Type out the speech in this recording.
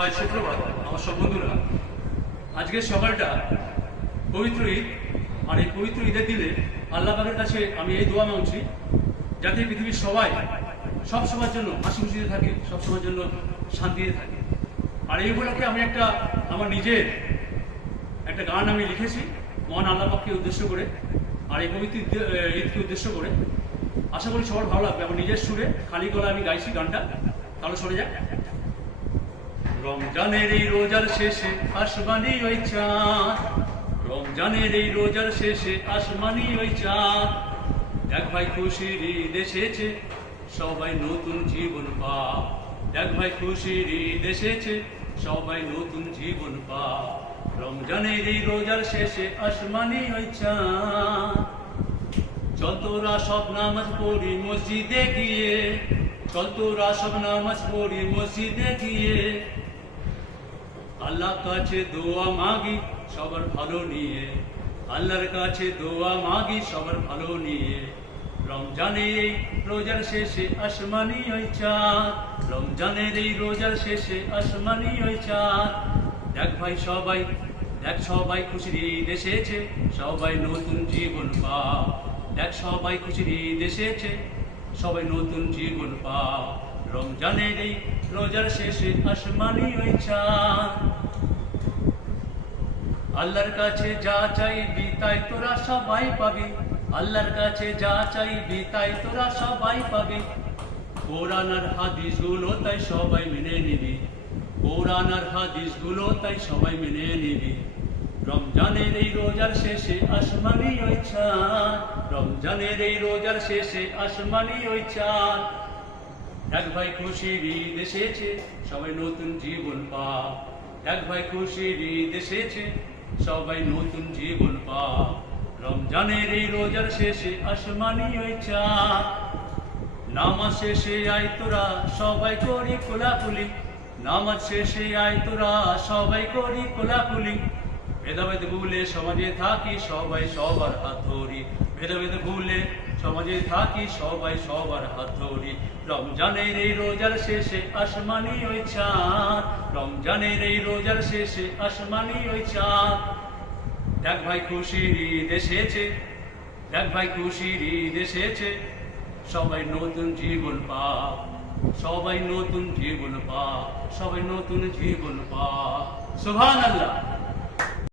হয় শুক্রবার আমার সব বন্ধুরা, আজকের সকালটা পবিত্র ঈদ। আর এই পবিত্র ঈদের দিনে আল্লাহ পাকের কাছে আমি এই দোয়া মাংছি যাতে পৃথিবীর সবাই সব সময়ের জন্য হাসি খুশিতে থাকে, সব সময়ের জন্য শান্তিতে থাকে। আর এই উপলক্ষে আমি আমার নিজের একটা গান আমি লিখেছি মহান আল্লাহ পাককে উদ্দেশ্য করে, আর এই পবিত্র ঈদকে উদ্দেশ্য করে। আশা করি সবার ভালো লাগবে। আমার নিজের সুরে খালি গলা আমি গাইছি গানটা, তাহলে শোনা যাক। রমজানের এই রোজার শেষে আসমানি ওই চাঁদ, রমজানের এই রোজার শেষে আসমানি ওই চাঁদ, দেখ ভাই খুশির ঈদ এসেছে, সবাই নতুন জীবন পা। দেখ ভাই খুশির ঈদ এসেছে, সবাই নতুন জীবন পা। রমজানের এই রোজার শেষে আসমানি ওই চাঁদ। চল তোরা সব নামাজ পড়ি মসজিদে গিয়ে, চল তোরা সব নামাজ পড়ি মসজিদে গিয়ে, আল্লাহর কাছে দোয়া মাগি সবার ভালো নিয়ে, আল্লাহর কাছে দোয়া মাগি সবার ভালো নিয়ে। রমজানের এই রোজার শেষে আসমানি ওই চাঁদ, রমজানের এই রোজার শেষে আসমানি ওই চাঁদ। দেখ ভাই সবাই, দেখ সবাই খুশির ঈদ এসেছে, সবাই নতুন জীবন পা। দেখ সবাই খুশির ঈদ এসেছে, সবাই নতুন জীবন পা। রমজানের এই রোজার শেষে আসমানি ওই চাঁদ। আল্লাহর কাছে যা চাইবি তাই তোরা সবাই পাবি, আল্লাহর কাছে যা চাইবি তাই তোরা সবাই পাবি। কোরআন আর হাদিস গুলো তাই সবাই মেনে নিবি, কোরআন আর হাদিস গুলো তাই সবাই মেনে নিবি। রমজানের এই রোজার শেষে আসমানি ওই চাঁদ, রমজানের এই রোজার শেষে আসমানি ওই চাঁদ। দেখ ভাই খুশির ঈদ এসেছে, সবাই নতুন জীবন পা। দেখ ভাই খুশির ঈদ এসেছে, সবাই নতুন জীবন পা। রমজানের এই রোজার শেষে আসমানি ওই চাঁদ। নামাজ শেষে আয় তোরা সবাই করি কোলাকুলি, নামাজ শেষে আয় তোরা সবাই করি কোলাকুলি। ভেদাভেদ ভুলে সমাজে থাকি সবাই সবার হাত ধরি, ভেদাভেদ ভুলে সমাজে থাকি সবাই সবার হাত ধরি। রমজানের এই রোজার শেষে আসমানি ওই চাঁদ, রমজানের এই রোজার শেষে আসমানি ওই চাঁদ। দেখ ভাই খুশির ঈদ এসেছে, দেখ ভাই খুশির ঈদ এসেছে, সবাই নতুন জীবন পা, সবাই নতুন জীবন পা, সবাই নতুন জীবন পা। সুবহানাল্লাহ।